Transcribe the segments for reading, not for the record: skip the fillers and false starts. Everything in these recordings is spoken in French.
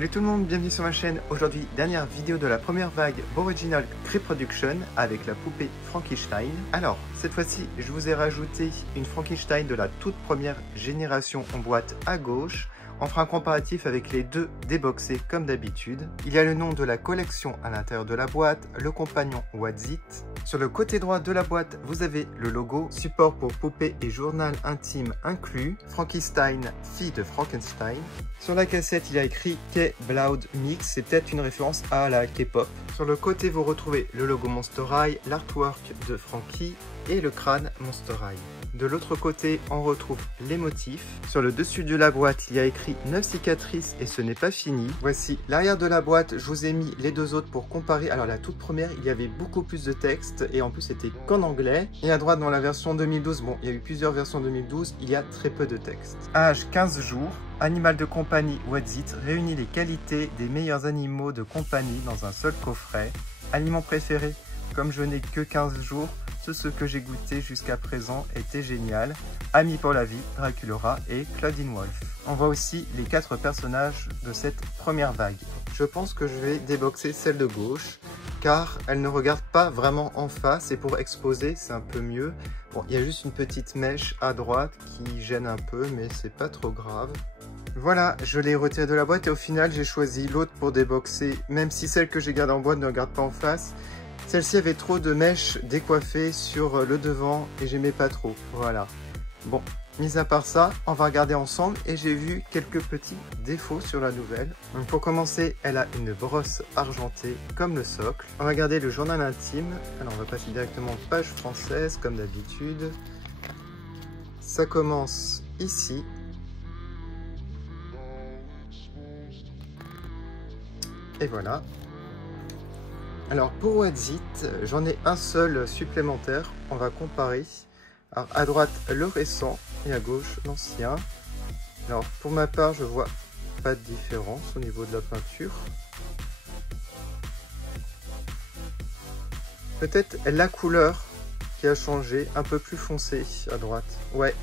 Salut tout le monde, bienvenue sur ma chaîne. Aujourd'hui, dernière vidéo de la première vague Original Cree Production avec la poupée Frankenstein. Alors, cette fois-ci, je vous ai rajouté une Frankenstein de la toute première génération en boîte à gauche. On fera un comparatif avec les deux déboxés comme d'habitude. Il y a le nom de la collection à l'intérieur de la boîte, le compagnon What's It. Sur le côté droit de la boîte, vous avez le logo, support pour poupée et journal intime inclus, Frankenstein, fille de Frankenstein. Sur la cassette, il y a écrit K-Blood Mix, c'est peut-être une référence à la K-pop. Sur le côté, vous retrouvez le logo Monster High, l'artwork de Frankie et le crâne Monster High. De l'autre côté, on retrouve les motifs. Sur le dessus de la boîte, il y a écrit 9 cicatrices et ce n'est pas fini. Voici l'arrière de la boîte. Je vous ai mis les deux autres pour comparer. Alors la toute première, il y avait beaucoup plus de texte et en plus c'était qu'en anglais. Et à droite, dans la version 2012, bon, il y a eu plusieurs versions 2012, il y a très peu de texte. Âge 15 jours. Animal de compagnie What's It réunit les qualités des meilleurs animaux de compagnie dans un seul coffret. Aliment préféré, comme je n'ai que 15 jours, ce que j'ai goûté jusqu'à présent était génial. Ami pour la vie, Draculaura et Claudine Wolf. On voit aussi les 4 personnages de cette première vague. Je pense que je vais déboxer celle de gauche, car elle ne regarde pas vraiment en face et pour exposer, c'est un peu mieux. Bon, il y a juste une petite mèche à droite qui gêne un peu, mais c'est pas trop grave. Voilà, je l'ai retiré de la boîte et au final, j'ai choisi l'autre pour déboxer, même si celle que j'ai gardée en boîte ne regarde pas en face. Celle-ci avait trop de mèches décoiffées sur le devant et j'aimais pas trop, voilà. Bon, mis à part ça, on va regarder ensemble et j'ai vu quelques petits défauts sur la nouvelle. Donc pour commencer, elle a une brosse argentée comme le socle. On va regarder le journal intime. Alors on va passer directement page française comme d'habitude. Ça commence ici. Et voilà. Alors pour What's It, j'en ai un seul supplémentaire, on va comparer. Alors à droite le récent et à gauche l'ancien. Alors pour ma part je vois pas de différence au niveau de la peinture. Peut-être la couleur qui a changé, un peu plus foncée à droite. Ouais.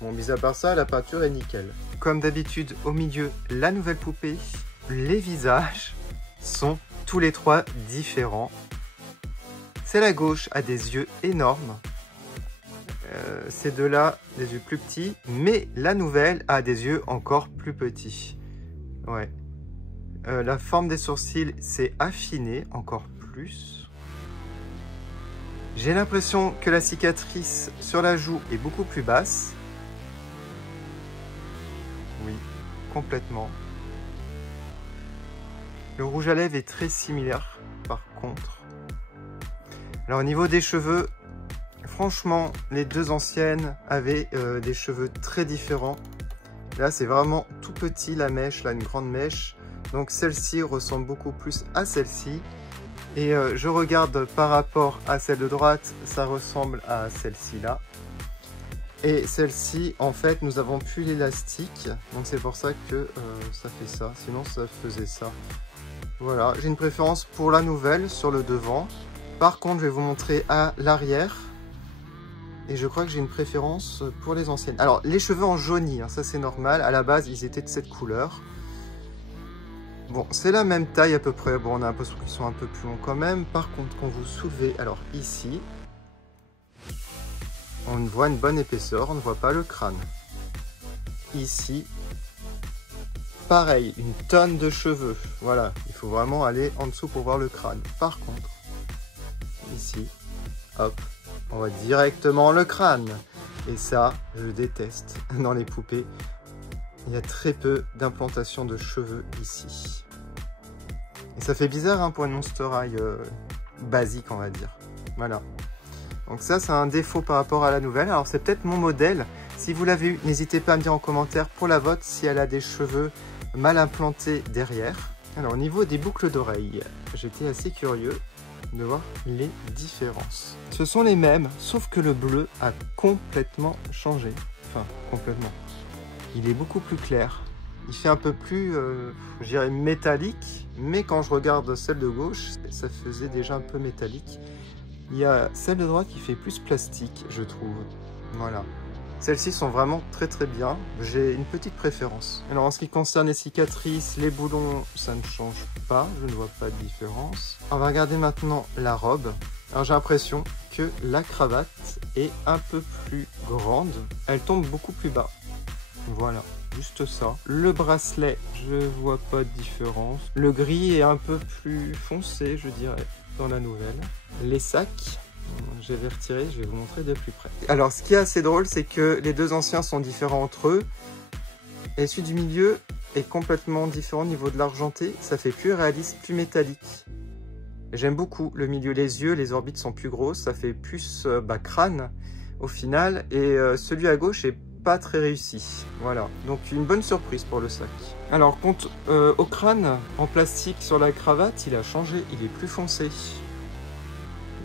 Bon, mis à part ça, la peinture est nickel. Comme d'habitude au milieu la nouvelle poupée, les visages sont tous les 3 différents. Celle à gauche a des yeux énormes. Ces deux-là, des yeux plus petits. Mais la nouvelle a des yeux encore plus petits. Ouais. La forme des sourcils s'est affinée encore plus. J'ai l'impression que la cicatrice sur la joue est beaucoup plus basse. Oui, complètement. Le rouge à lèvres est très similaire par contre. Alors au niveau des cheveux, franchement les deux anciennes avaient des cheveux très différents. Là c'est vraiment tout petit la mèche, là une grande mèche. Donc celle-ci ressemble beaucoup plus à celle-ci. Et je regarde par rapport à celle de droite, ça ressemble à celle-ci là. Et celle-ci, en fait, nous avons plus l'élastique. Donc c'est pour ça que ça fait ça. Sinon ça faisait ça. Voilà, j'ai une préférence pour la nouvelle sur le devant. Par contre, je vais vous montrer à l'arrière. Et je crois que j'ai une préférence pour les anciennes. Alors, les cheveux en jauni, hein, ça c'est normal. À la base, ils étaient de cette couleur. Bon, c'est la même taille à peu près. Bon, on a l'impression qu'ils sont un peu plus longs quand même. Par contre, quand vous soulevez, alors ici, on voit une bonne épaisseur, on ne voit pas le crâne. Ici, pareil, une tonne de cheveux. Voilà, il faut vraiment aller en dessous pour voir le crâne. Par contre, ici, hop, on voit directement le crâne. Et ça, je déteste dans les poupées. Il y a très peu d'implantation de cheveux ici. Et ça fait bizarre hein, pour une Monster High basique, on va dire. Voilà. Donc ça, c'est un défaut par rapport à la nouvelle. Alors c'est peut-être mon modèle. Si vous l'avez eu, n'hésitez pas à me dire en commentaire pour la vôtre si elle a des cheveux mal implantés derrière. Alors au niveau des boucles d'oreilles, j'étais assez curieux de voir les différences. Ce sont les mêmes, sauf que le bleu a complètement changé. Enfin, complètement. Il est beaucoup plus clair. Il fait un peu plus, je dirais, métallique. Mais quand je regarde celle de gauche, ça faisait déjà un peu métallique. Il y a celle de droite qui fait plus plastique, je trouve. Voilà. Celles-ci sont vraiment très très bien. J'ai une petite préférence. Alors en ce qui concerne les cicatrices, les boulons, ça ne change pas. Je ne vois pas de différence. On va regarder maintenant la robe. Alors j'ai l'impression que la cravate est un peu plus grande. Elle tombe beaucoup plus bas. Voilà, juste ça. Le bracelet, je vois pas de différence. Le gris est un peu plus foncé, je dirais, dans la nouvelle. Les sacs, je vais retirer, je vais vous montrer de plus près. Alors, ce qui est assez drôle, c'est que les deux anciens sont différents entre eux. Et celui du milieu est complètement différent au niveau de l'argenté. Ça fait plus réaliste, plus métallique. J'aime beaucoup le milieu, les yeux, les orbites sont plus grosses. Ça fait plus crâne au final. Et celui à gauche est pas très réussi. Voilà, donc une bonne surprise pour le sac. Alors, compte au crâne, en plastique sur la cravate, il a changé. Il est plus foncé.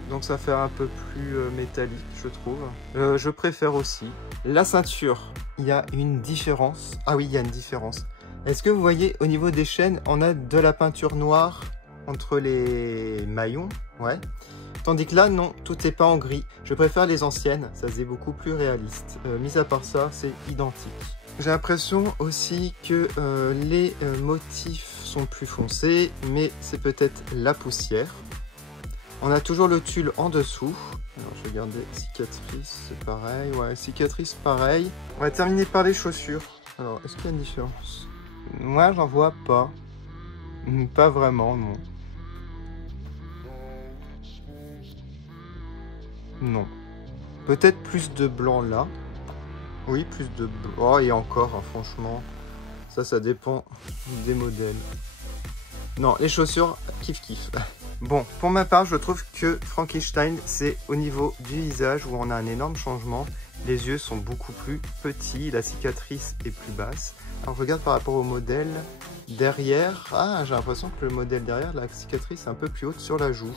Donc ça fait un peu plus métallique, je trouve. Je préfère aussi. La ceinture, il y a une différence. Ah oui, il y a une différence. Est-ce que vous voyez, au niveau des chaînes, on a de la peinture noire entre les maillons? Ouais. Tandis que là, non, tout n'est pas en gris. Je préfère les anciennes, ça faisait beaucoup plus réaliste. Mis à part ça, c'est identique. J'ai l'impression aussi que les motifs sont plus foncés, mais c'est peut-être la poussière. On a toujours le tulle en dessous. Alors, je vais regarder cicatrice, c'est pareil. Ouais, cicatrice, pareil. On va terminer par les chaussures. Alors, est-ce qu'il y a une différence? Moi, j'en vois pas. Pas vraiment, non. Non. Peut-être plus de blanc là. Oui, plus de blanc. Oh, et encore, hein, franchement. Ça dépend des modèles. Non, les chaussures, kiff kiff. Bon, pour ma part, je trouve que Frankenstein, c'est au niveau du visage où on a un énorme changement. Les yeux sont beaucoup plus petits, la cicatrice est plus basse. Alors, je regarde par rapport au modèle derrière. Ah, j'ai l'impression que le modèle derrière, la cicatrice est un peu plus haute sur la joue.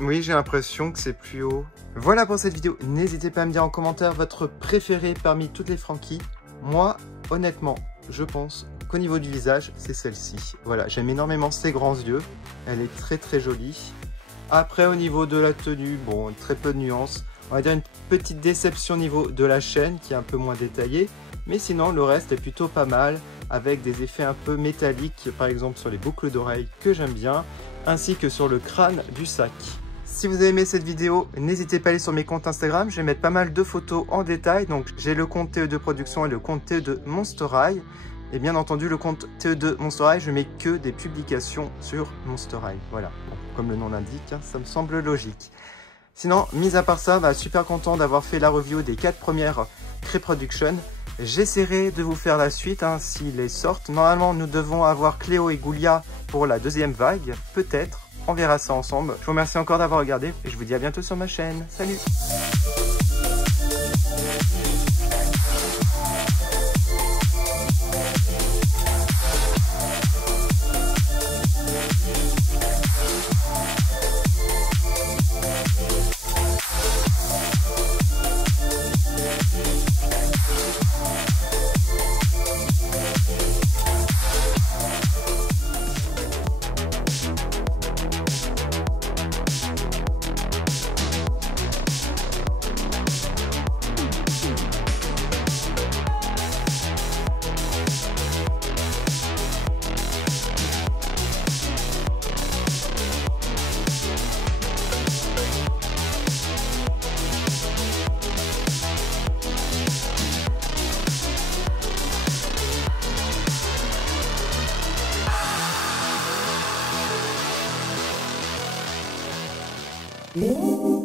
Oui, j'ai l'impression que c'est plus haut. Voilà pour cette vidéo. N'hésitez pas à me dire en commentaire votre préféré parmi toutes les Frankie. Moi, honnêtement, je pense qu'au niveau du visage, c'est celle-ci. Voilà, j'aime énormément ses grands yeux. Elle est très très jolie. Après, au niveau de la tenue, bon, très peu de nuances. On va dire une petite déception au niveau de la chaîne qui est un peu moins détaillée. Mais sinon, le reste est plutôt pas mal. Avec des effets un peu métalliques, par exemple sur les boucles d'oreilles que j'aime bien. Ainsi que sur le crâne du sac. Si vous avez aimé cette vidéo, n'hésitez pas à aller sur mes comptes Instagram. Je vais mettre pas mal de photos en détail. Donc j'ai le compte TE2 Production et le compte TE2 Monster High. Et bien entendu, le compte TE2 Monster High, je mets que des publications sur Monster High. Voilà, bon, comme le nom l'indique, hein, ça me semble logique. Sinon, mis à part ça, super content d'avoir fait la review des 4 premières Cré Production. J'essaierai de vous faire la suite s'ils les sortent. Normalement, nous devons avoir Cléo et Goulia pour la deuxième vague. Peut-être. On verra ça ensemble. Je vous remercie encore d'avoir regardé et je vous dis à bientôt sur ma chaîne. Salut! Ooh.